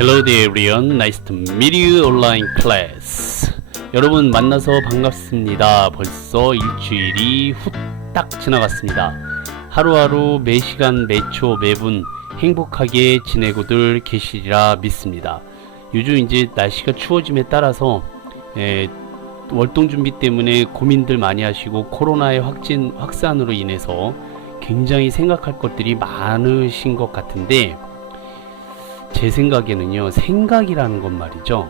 Hello there everyone, nice to meet you online class. 여러분 만나서 반갑습니다. 벌써 일주일이 후딱 지나갔습니다. 하루하루 매시간 매초 매분 행복하게 지내고들 계시리라 믿습니다. 요즘 이제 날씨가 추워짐에 따라서 월동 준비 때문에 고민들 많이 하시고 코로나의 확산으로 인해서 굉장히 생각할 것들이 많으신 것 같은데, 제 생각에는요, 생각이라는 건 말이죠,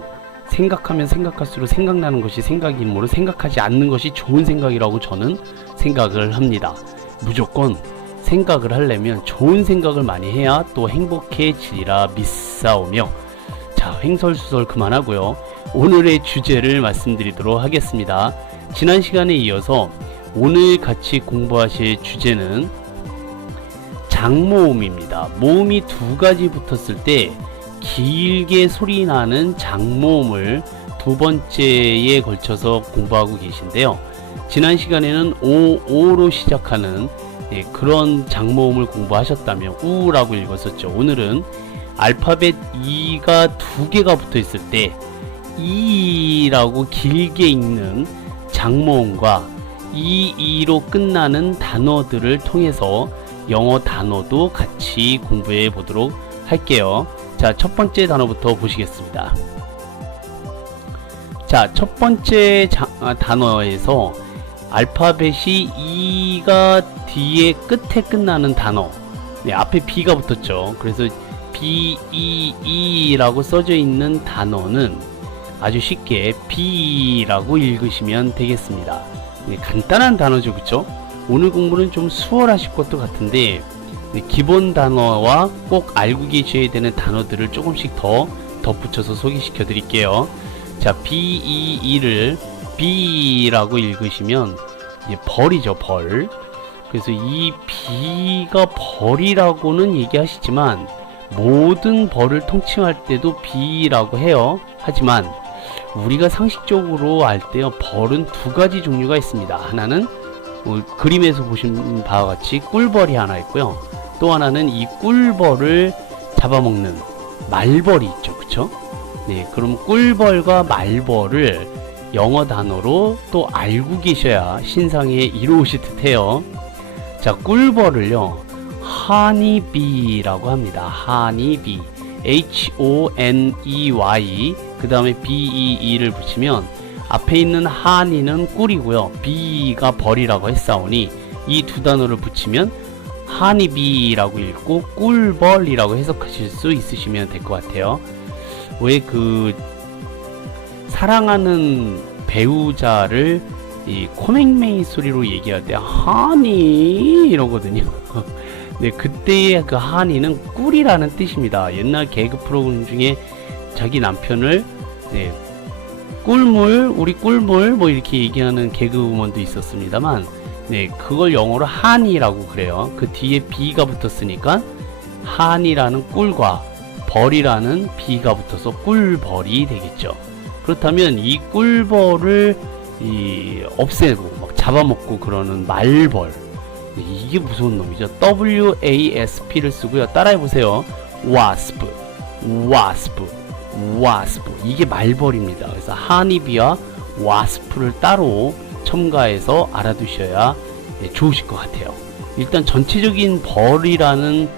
생각하면 생각할수록 생각나는 것이 생각이므로 생각하지 않는 것이 좋은 생각이라고 저는 생각을 합니다. 무조건 생각을 하려면 좋은 생각을 많이 해야 또 행복해지리라 믿사오며, 자, 횡설수설 그만하고요, 오늘의 주제를 말씀드리도록 하겠습니다. 지난 시간에 이어서 오늘 같이 공부하실 주제는 장모음입니다. 모음이 두 가지 붙었을 때 길게 소리 나는 장모음을 두 번째에 걸쳐서 공부하고 계신데요. 지난 시간에는 오로 시작하는 그런 장모음을 공부하셨다면 우라고 읽었었죠. 오늘은 알파벳 E가 두 개가 붙어 있을 때 이라고 길게 읽는 장모음과 이로 끝나는 단어들을 통해서 영어 단어도 같이 공부해 보도록 할게요. 자, 첫 번째 단어부터 보시겠습니다. 자, 첫 번째 단어에서 알파벳이 E가 뒤에 끝에 끝나는 단어, 앞에 B가 붙었죠. 그래서 BEE라고 써져 있는 단어는 아주 쉽게 B라고 읽으시면 되겠습니다. 간단한 단어죠, 그쵸? 오늘 공부는 좀 수월하실 것도 같은데, 기본 단어와 꼭 알고 계셔야 되는 단어들을 조금씩 더 덧붙여서 소개시켜 드릴게요. 자, BEE를 B라고 읽으시면 이제 벌이죠, 벌. 그래서 이 B가 벌이라고는 얘기하시지만 모든 벌을 통칭할 때도 B라고 해요. 하지만 우리가 상식적으로 알 때요, 벌은 두 가지 종류가 있습니다. 하나는 그림에서 보신 바와 같이 꿀벌이 하나 있고요, 또 하나는 이 꿀벌을 잡아먹는 말벌이 있죠, 그쵸? 네, 그럼 꿀벌과 말벌을 영어 단어로 또 알고 계셔야 신상에 이로우실 듯해요. 자, 꿀벌을요, honeybee 라고 합니다. honeybee, HONEY, 그 다음에 BEE를 붙이면 앞에 있는 honey는 꿀이고요, bee가 벌이라고 했사오니 이 두 단어를 붙이면 honeybee라고 읽고 꿀벌이라고 해석하실 수 있으시면 될 것 같아요. 왜 사랑하는 배우자를 이 코맹맹이 소리로 얘기할 때 honey 이러거든요. 네, 그때의 그 honey는 꿀이라는 뜻입니다. 옛날 개그 프로그램 중에 자기 남편을 꿀물, 우리 꿀물 뭐 이렇게 얘기하는 개그우먼도 있었습니다만, 네, 그걸 영어로 honey라고 그래요. 그 뒤에 B가 붙었으니까 honey라는 꿀과 벌이라는 B가 붙어서 꿀벌이 되겠죠. 그렇다면 이 꿀벌을 없애고 막 잡아먹고 그러는 말벌, 이게 무서운 놈이죠. WASP를 쓰고요. 따라해보세요. wasp, wasp, wasp. 이게 말벌입니다. 그래서 honeybee와 wasp를 따로 첨가해서 알아두셔야 좋으실 것 같아요. 일단 전체적인 벌이라는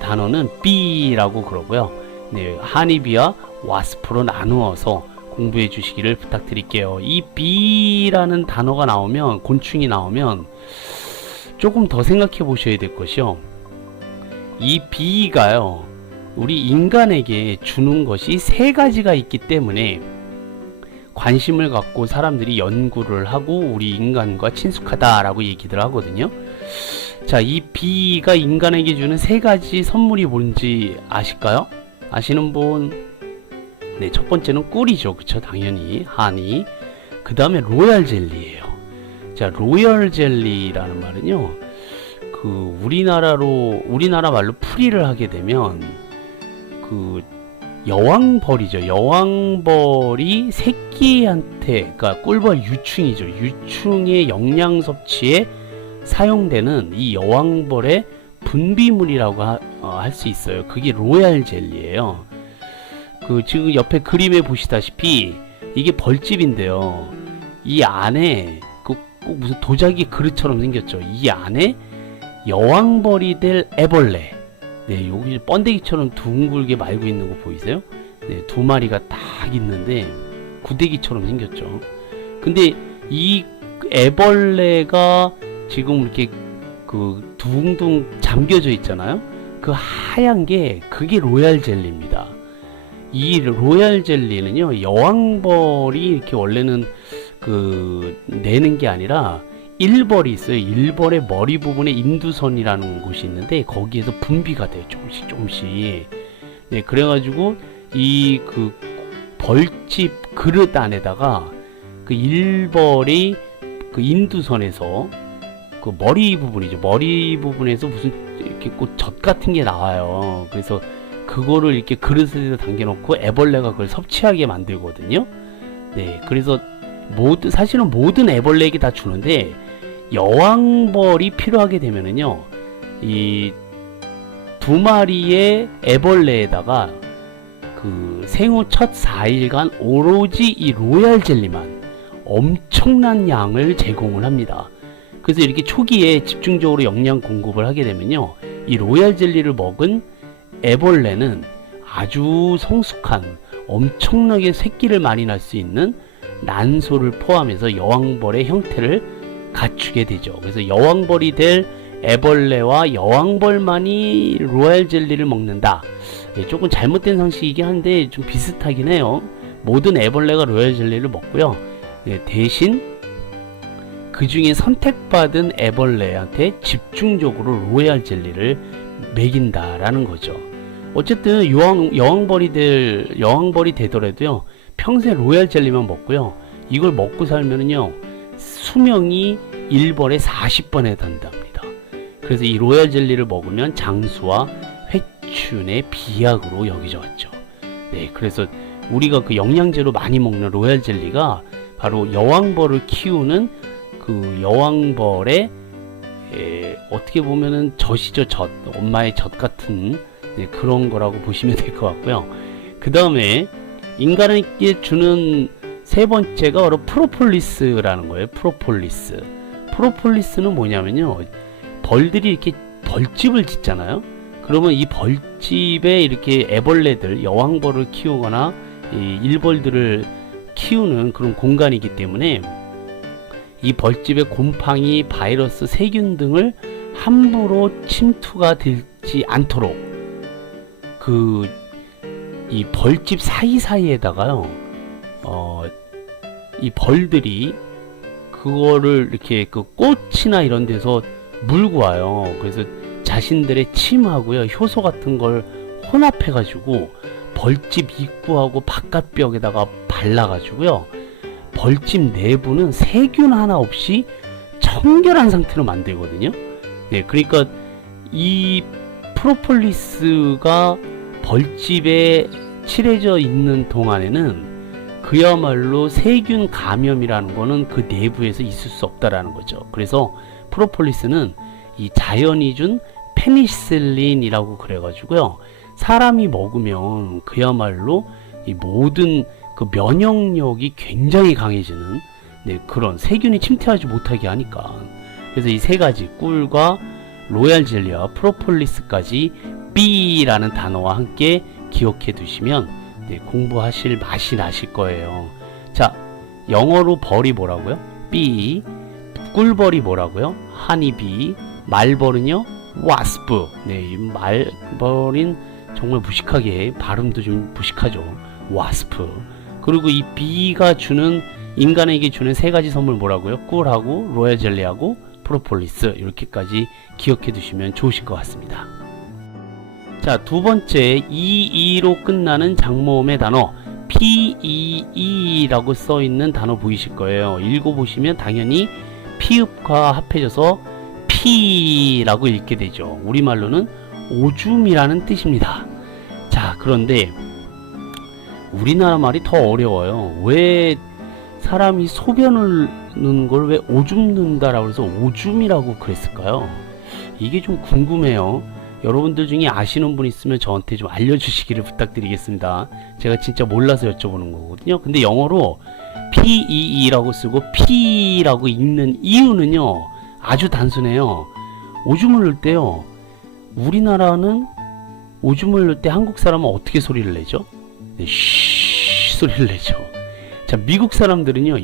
단어는 bee라고 그러고요. 네, honeybee와 wasp로 나누어서 공부해 주시기를 부탁드릴게요. 이 bee라는 단어가 나오면, 곤충이 나오면 조금 더 생각해 보셔야 될 것이요, 이 bee가요, 우리 인간에게 주는 것이 세 가지가 있기 때문에 관심을 갖고 사람들이 연구를 하고 우리 인간과 친숙하다라고 얘기들 하거든요. 자, 이 bee가 인간에게 주는 세 가지 선물이 뭔지 아실까요? 아시는 분? 네, 첫 번째는 꿀이죠, 그쵸? 당연히 하니. 그 다음에 로얄 젤리예요. 자, 로얄 젤리라는 말은요, 우리나라 말로 풀이를 하게 되면 여왕벌이죠. 여왕벌이 새끼한테, 그러니까 꿀벌 유충이죠. 유충의 영양 섭취에 사용되는 이 여왕벌의 분비물이라고 할 수 있어요. 그게 로얄 젤리예요. 그 지금 옆에 그림에 보시다시피 이게 벌집인데요. 이 안에 꼭 무슨 도자기 그릇처럼 생겼죠. 이 안에 여왕벌이 될 애벌레. 네, 여기 번데기처럼 둥글게 말고 있는 거 보이세요? 네, 두 마리가 딱 있는데 구데기처럼 생겼죠. 근데 이 애벌레가 지금 이렇게 그 둥둥 잠겨져 있잖아요. 그 하얀 게 그게 로얄 젤리입니다. 이 로얄 젤리는요, 여왕벌이 이렇게 원래는 그 내는 게 아니라 일벌이 있어요. 일벌의 머리 부분에 인두선이라는 곳이 있는데 거기에서 분비가 돼요. 조금씩 조금씩. 네, 그래가지고 이 그 벌집 그릇 안에다가 그 일벌이 그 인두선에서 그 머리 부분이죠. 머리 부분에서 무슨 이렇게 꽃젖 같은 게 나와요. 그래서 그거를 이렇게 그릇에 담겨놓고 애벌레가 그걸 섭취하게 만들거든요. 네, 그래서 사실은 모든 애벌레에게 다 주는데 여왕벌이 필요하게 되면은요, 이 두 마리의 애벌레에다가 그 생후 첫 4일간 오로지 이 로얄 젤리만 엄청난 양을 제공을 합니다. 그래서 이렇게 초기에 집중적으로 영양 공급을 하게 되면요, 이 로얄 젤리를 먹은 애벌레는 아주 성숙한 엄청나게 새끼를 많이 낳을 수 있는 난소를 포함해서 여왕벌의 형태를 갖추게 되죠. 그래서 여왕벌이 될 애벌레와 여왕벌만이 로얄 젤리를 먹는다. 예, 조금 잘못된 상식이긴 한데 좀 비슷하긴 해요. 모든 애벌레가 로얄 젤리를 먹고요. 예, 대신 그 중에 선택받은 애벌레한테 집중적으로 로얄 젤리를 먹인다라는 거죠. 어쨌든 여왕벌이 되더라도요, 평생 로얄 젤리만 먹고요, 이걸 먹고 살면은요, 수명이 1벌에 40번에 달합니다. 그래서 이 로얄 젤리를 먹으면 장수와 회춘의 비약으로 여겨져 왔죠. 네, 그래서 우리가 그 영양제로 많이 먹는 로얄 젤리가 바로 여왕벌을 키우는 그 여왕벌의 어떻게 보면은 젖이죠. 젖, 엄마의 젖 같은, 네, 그런 거라고 보시면 될 것 같고요. 그 다음에 인간에게 주는 세 번째가 바로 프로폴리스라는 거예요. 프로폴리스는 뭐냐면요, 벌들이 이렇게 벌집을 짓잖아요. 그러면 이 벌집에 이렇게 애벌레들, 여왕벌을 키우거나 이 일벌들을 키우는 그런 공간이기 때문에 이 벌집에 곰팡이, 바이러스, 세균 등을 함부로 침투가 되지 않도록 이 벌집 사이사이에다가요, 이 벌들이 그거를 이렇게 그 꽃이나 이런 데서 물고 와요. 그래서 자신들의 침하고요, 효소 같은 걸 혼합해가지고 벌집 입구하고 바깥벽에다가 발라가지고요, 벌집 내부는 세균 하나 없이 청결한 상태로 만들거든요. 네, 그러니까 이 프로폴리스가 벌집에 칠해져 있는 동안에는 그야말로 세균 감염이라는 거는 그 내부에서 있을 수 없다라는 거죠. 그래서 프로폴리스는 이 자연이 준 페니실린이라고 그래가지고요, 사람이 먹으면 그야말로 이 모든 그 면역력이 굉장히 강해지는, 네, 그런 세균이 침투하지 못하게 하니까. 그래서 이 세 가지, 꿀과 로얄 젤리와 프로폴리스까지 B라는 단어와 함께 기억해 두시면, 네, 공부하실 맛이 나실 거예요. 자, 영어로 벌이 뭐라고요? B. 꿀벌이 뭐라고요? 하니비. 말벌은요? 와스프. 네, 이 말벌인 정말 무식하게, 발음도 좀 무식하죠. 와스프. 그리고 이 B가 주는, 인간에게 주는 세 가지 선물 뭐라고요? 꿀하고 로얄 젤리하고 프로폴리스. 이렇게까지 기억해 두시면 좋으실 것 같습니다. 자, 두 번째, EE로 끝나는 장모음의 단어 PEE라고 써 있는 단어 보이실 거예요. 읽어보시면 당연히 피읍과 합해져서 P라고 읽게 되죠. 우리말로는 오줌이라는 뜻입니다. 자, 그런데 우리나라 말이 더 어려워요. 왜 사람이 소변을 넣는 걸 왜 오줌 넣는다라고 해서 오줌이라고 그랬을까요? 이게 좀 궁금해요. 여러분들 중에 아시는 분 있으면 저한테 좀 알려주시기를 부탁드리겠습니다. 제가 진짜 몰라서 여쭤보는 거거든요. 근데 영어로 PEE라고 쓰고 P라고 읽는 이유는요, 아주 단순해요. 오줌을 넣을 때요, 우리나라는 오줌을 넣을 때 한국 사람은 어떻게 소리를 내죠? 네, 쉬 소리를 내죠. 자, 미국 사람들은요,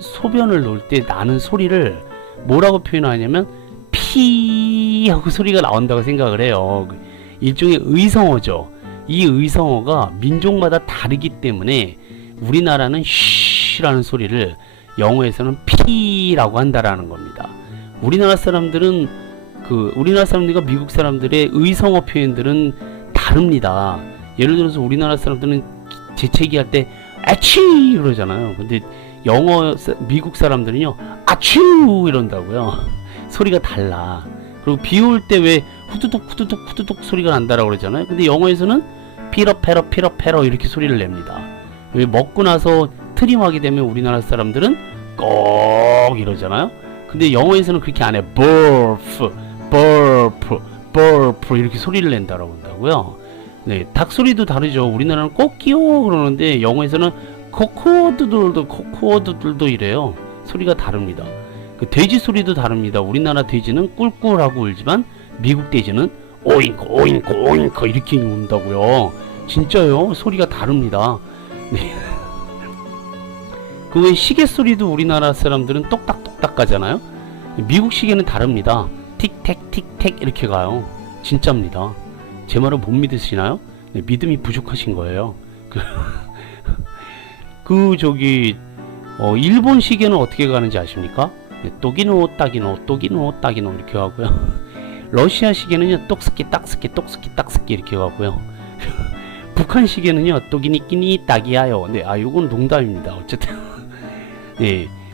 소변을 놓을 때 나는 소리를 뭐라고 표현하냐면 피 하고 소리가 나온다고 생각을 해요. 일종의 의성어죠. 이 의성어가 민족마다 다르기 때문에 우리나라는 쉬라는 소리를 영어에서는 피라고 한다라는 겁니다. 우리나라 사람들과 미국 사람들의 의성어 표현들은 다릅니다. 예를 들어서 우리나라 사람들은 재채기 할 때 아치 그러잖아요. 근데 미국 사람들은요 아츄 이런다고요. 소리가 달라. 그리고 비 올 때 왜 후두둑 후두둑 후두둑 소리가 난다라고 그러잖아요. 근데 영어에서는 피러 페러 피러 페러 이렇게 소리를 냅니다. 왜 먹고 나서 트림하게 되면 우리나라 사람들은 꼭 이러잖아요. 근데 영어에서는 그렇게 안 해. burp, burp, burp 이렇게 소리를 낸다라고 한다고요. 네, 닭 소리도 다르죠. 우리나라는 꼬끼요 그러는데 영어에서는 코코어드들도 이래요. 소리가 다릅니다. 그 돼지 소리도 다릅니다. 우리나라 돼지는 꿀꿀하고 울지만 미국 돼지는 오잉크 오잉크 오잉크 이렇게 운다고요. 진짜요. 소리가 다릅니다. 네. 그 외 시계 소리도 우리나라 사람들은 똑딱똑딱 가잖아요. 미국 시계는 다릅니다. 틱택 틱택 이렇게 가요. 진짜입니다. 제 말을 못 믿으시나요? 네, 믿음이 부족하신 거예요. 일본 시계는 어떻게 가는지 아십니까? 네, 또기노 따기노 또기노 따기노 이렇게 가고요. 러시아 시계는요 똑스키 딱스키 똑스키 딱스키 이렇게 가고요. 북한 시계는요 또기니끼니 따기야요. 네, 요건 농담입니다.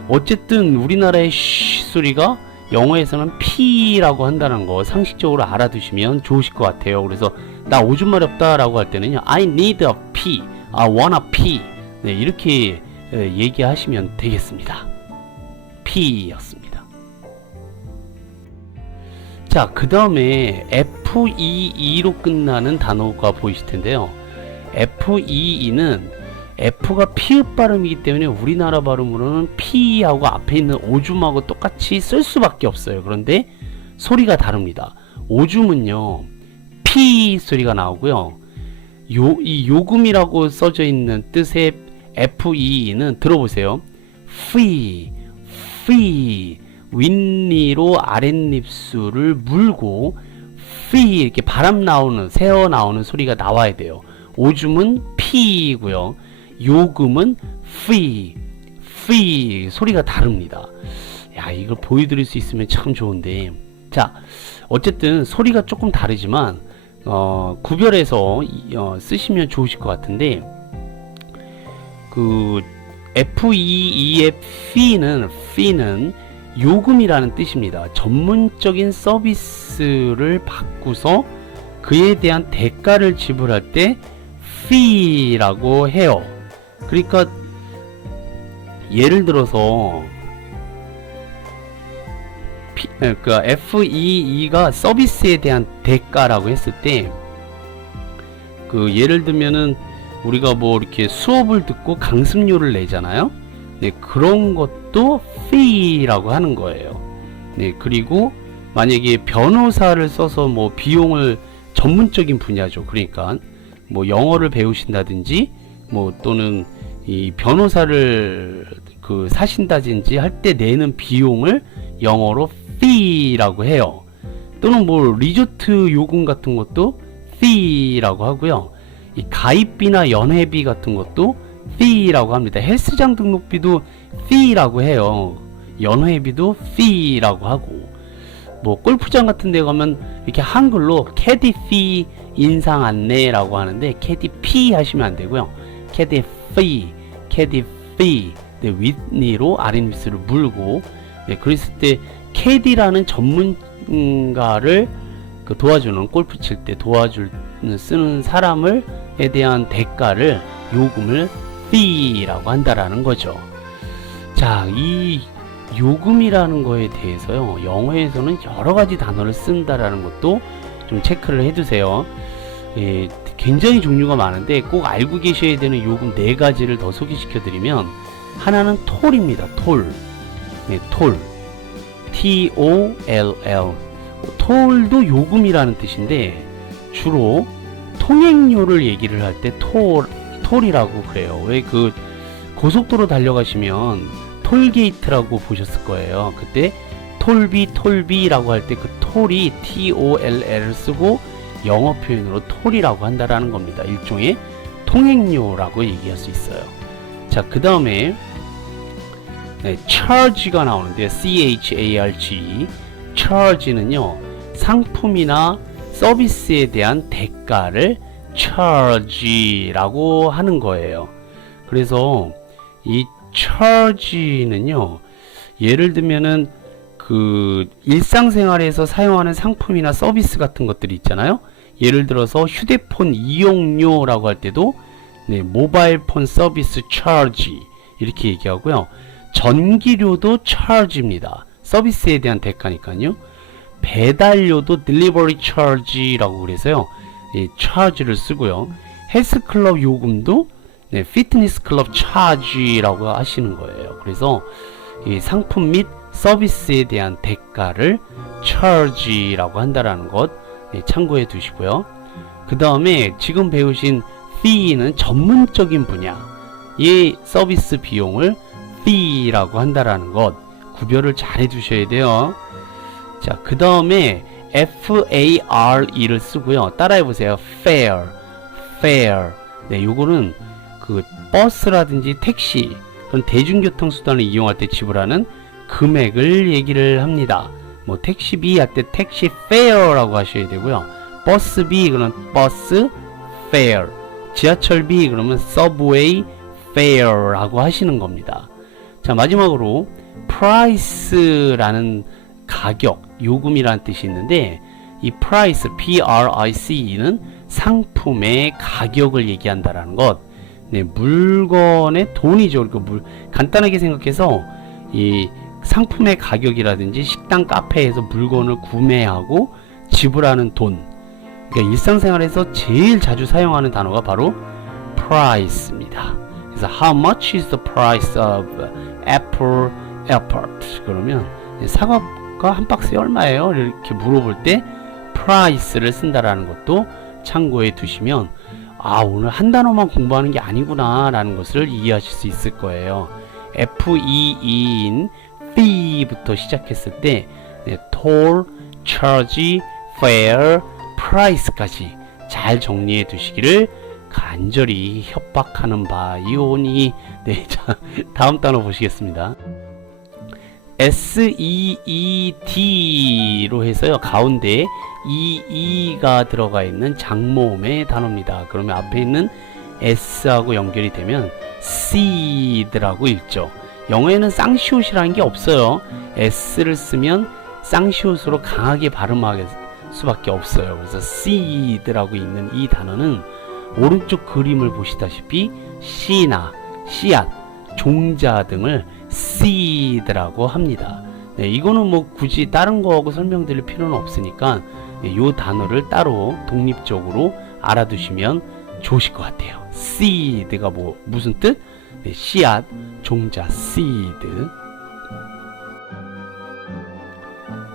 어쨌든 우리나라의 쉬 소리가 영어에서는 피라고 한다는 거 상식적으로 알아두시면 좋으실 것 같아요. 그래서 나 오줌 마렵다 라고 할 때는요 I need a pee, I want a pee. 네, 이렇게 얘기하시면 되겠습니다. P였습니다. 자, 그 다음에 FEE로 끝나는 단어가 보이실 텐데요. FEE는 F가 피읍 발음이기 때문에 우리나라 발음으로는 P하고 앞에 있는 오줌하고 똑같이 쓸 수밖에 없어요. 그런데 소리가 다릅니다. 오줌은요 P 소리가 나오고요. 이 요금이라고 써져 있는 뜻의 FEE는 들어보세요. Fee, fee. 윗니로 아랫입술을 물고 Fee 이렇게 바람 나오는 새어 나오는 소리가 나와야 돼요. 오줌은 P이고요. 요금은 fee, fee 소리가 다릅니다. 야, 이걸 보여드릴 수 있으면 참 좋은데. 자, 어쨌든 소리가 조금 다르지만 구별해서 쓰시면 좋으실 것 같은데, 그 FEE의 fee는 요금이라는 뜻입니다. 전문적인 서비스를 받고서 그에 대한 대가를 지불할 때 fee라고 해요. 그러니까 예를 들어서 그러니까 FEE가 서비스에 대한 대가라고 했을 때, 그 예를 들면은 우리가 뭐 이렇게 수업을 듣고 강습료를 내잖아요. 네, 그런 것도 fee라고 하는 거예요. 네, 그리고 만약에 변호사를 써서 뭐 비용을 전문적인 분야죠. 그러니까 뭐 영어를 배우신다든지 뭐 또는 이 변호사를 사신다든지 할 때 내는 비용을 영어로 fee라고 해요. 또는 뭐 리조트 요금 같은 것도 fee라고 하고요. 이 가입비나 연회비 같은 것도 fee라고 합니다. 헬스장 등록비도 fee라고 해요. 연회비도 fee라고 하고, 뭐 골프장 같은 데 가면 이렇게 한글로 캐디 fee 인상 안내라고 하는데 캐디 fee 하시면 안 되고요. 캐디 fee, 캐디 fee. 네, 윗니로 아랫입술을 물고, 네, 그랬을 때 캐디라는 전문가를 도와주는, 골프 칠 때 쓰는 사람에 대한 대가를, 요금을 fee라고 한다라는 거죠. 자, 이 요금이라는 거에 대해서요, 영어에서는 여러 가지 단어를 쓴다라는 것도 좀 체크를 해두세요. 예, 굉장히 종류가 많은데 꼭 알고 계셔야 되는 요금 4가지를 더 소개시켜 드리면, 하나는 톨입니다. 톨. 네, 톨. T-O-L-L. 톨도 요금이라는 뜻인데 주로 통행료를 얘기를 할 때 톨이라고 그래요. 왜 그 고속도로 달려가시면 톨게이트라고 보셨을 거예요. 그때 톨비라고 할 때 그 톨이 T-O-L-L을 쓰고 영어 표현으로 톨이라고 한다라는 겁니다. 일종의 통행료라고 얘기할 수 있어요. 자, 그 다음에 charge가 나오는데 C-H-A-R-G. charge는요, 상품이나 서비스에 대한 대가를 charge라고 하는 거예요. 그래서 이 charge는요, 예를 들면은 그 일상생활에서 사용하는 상품이나 서비스 같은 것들이 있잖아요. 예를 들어서 휴대폰 이용료라고 할 때도 모바일폰 서비스 charge 이렇게 얘기하고요. 전기료도 charge입니다. 서비스에 대한 대가니까요. 배달료도 delivery charge라고 그래서요, charge를 쓰고요. 헬스클럽 요금도 피트니스 클럽 charge라고 하시는 거예요. 그래서 이 상품 및 서비스에 대한 대가를 charge라고 한다라는 것 참고해 두시고요. 그 다음에 지금 배우신 fee는 전문적인 분야, 이 서비스 비용을 fee라고 한다라는 것 구별을 잘 해두셔야 돼요. 자, 그 다음에 F-A-R-E를 쓰고요. 따라해보세요. fare. 네, 요거는 그 버스라든지 택시, 그런 대중교통수단을 이용할 때 지불하는 금액을 얘기를 합니다. 뭐 택시비 할 때 택시 fare라고 하셔야 되고요. 버스비 그러면 버스 fare, 지하철비 그러면 subway fare라고 하시는 겁니다. 자, 마지막으로 price라는 가격, 요금이라는 뜻이 있는데, 이 price, P-R-I-C-E는 상품의 가격을 얘기한다라는 것. 네, 물건의 돈이죠. 그러니까 간단하게 생각해서 이 상품의 가격이라든지 식당, 카페에서 물건을 구매하고 지불하는 돈. 그러니까 일상생활에서 제일 자주 사용하는 단어가 바로 price입니다. 그래서 how much is the price of apple airport? 그러면 사과가 한 박스에 얼마예요? 이렇게 물어볼 때 price를 쓴다라는 것도 참고해 두시면, 아, 오늘 한 단어만 공부하는 게 아니구나 라는 것을 이해하실 수 있을 거예요. F-E-E인 fee부터 시작했을 때 toll, charge, fare, price까지 잘 정리해 두시기를 간절히 협박하는 바이오니. 네, 자, 다음 단어 보시겠습니다. SEET로 해서요, 가운데 EE가 들어가 있는 장모음의 단어입니다. 그러면 앞에 있는 S하고 연결이 되면 seed라고 읽죠. 영어에는 쌍시옷이라는 게 없어요. S를 쓰면 쌍시옷으로 강하게 발음할 수밖에 없어요. 그래서 seed라고 있는 이 단어는 오른쪽 그림을 보시다시피 씨나 씨앗, 종자 등을 seed라고 합니다. 네, 이거는 뭐 굳이 다른 거하고 설명드릴 필요는 없으니까 이 단어를 따로 독립적으로 알아두시면 좋으실 것 같아요. seed가 무슨 뜻? 네, 씨앗, 종자, seed.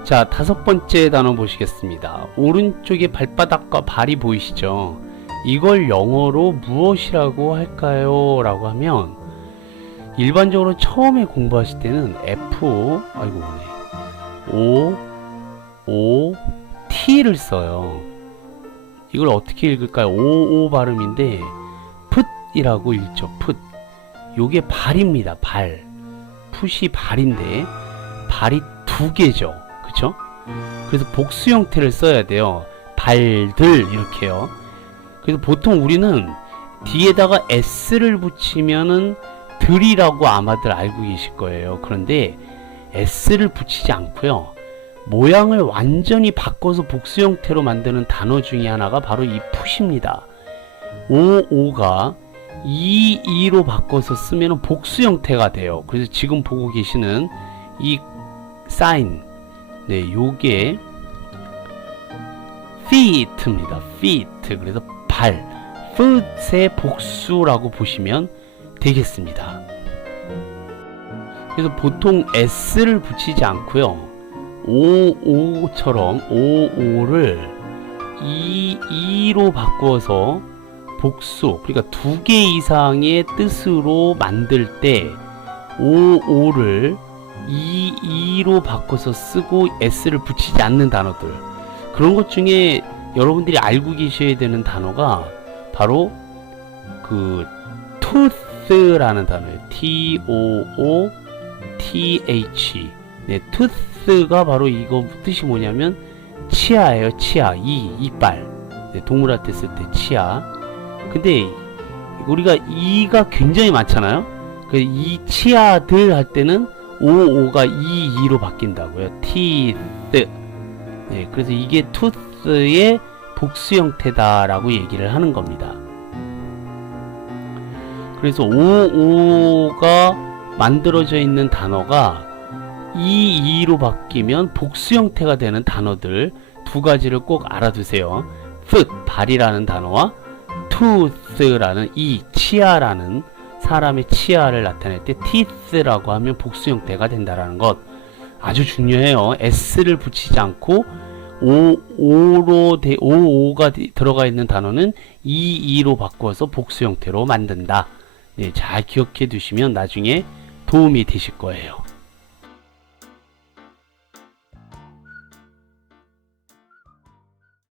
자, 5번째 단어 보시겠습니다. 오른쪽에 발바닥과 발이 보이시죠? 이걸 영어로 무엇이라고 할까요? 라고 하면, 일반적으로 처음에 공부하실 때는 T를 써요. 이걸 어떻게 읽을까요? O 발음인데 풋이라고 읽죠. 풋. 요게 발입니다. 발. 풋이 발인데 발이 2개죠. 그쵸? 그래서 복수 형태를 써야 돼요. 발들 이렇게요. 그래서 보통 우리는 뒤에다가 S를 붙이면은 들이라고 아마들 알고 계실 거예요. 그런데 S를 붙이지 않고요, 모양을 완전히 바꿔서 복수 형태로 만드는 단어 중에 하나가 바로 이 풋입니다. 오가 이로 바꿔서 쓰면 복수 형태가 돼요. 그래서 지금 보고 계시는 이 사인, 네, 요게 feet입니다. feet. 그래서 발, foot의 복수라고 보시면 되겠습니다. 그래서 보통 s를 붙이지 않고요, 오오처럼 오오를 이로 바꾸어서 복수, 그러니까 두 개 이상의 뜻으로 만들 때 오오를 이로 바꿔서 쓰고 s를 붙이지 않는 단어들, 그런 것 중에 여러분들이 알고 계셔야 되는 단어가 바로 그 tooth라는 단어예요. T-O-O-T-H. 네, tooth가 바로 이거 뜻이 뭐냐면 치아예요. 치아, 이빨. 네, 동물한테 쓸 때 치아. 근데 우리가 이가 굉장히 많잖아요. 그 이 치아들 할 때는 오오가 이로 바뀐다고요. teeth. 네, 그래서 이게 tooth의 복수 형태다라고 얘기를 하는 겁니다. 그래서 오오가 만들어져 있는 단어가 이로 바뀌면 복수 형태가 되는 단어들 두 가지를 꼭 알아두세요. foot, 발이라는 단어와 tooth라는 치아라는 사람의 치아를 나타낼 때 teeth라고 하면 복수 형태가 된다라는 것 아주 중요해요. s를 붙이지 않고 오오가 들어가 있는 단어는 이로 바꿔서 복수 형태로 만든다. 네, 잘 기억해 두시면 나중에 도움이 되실 거예요.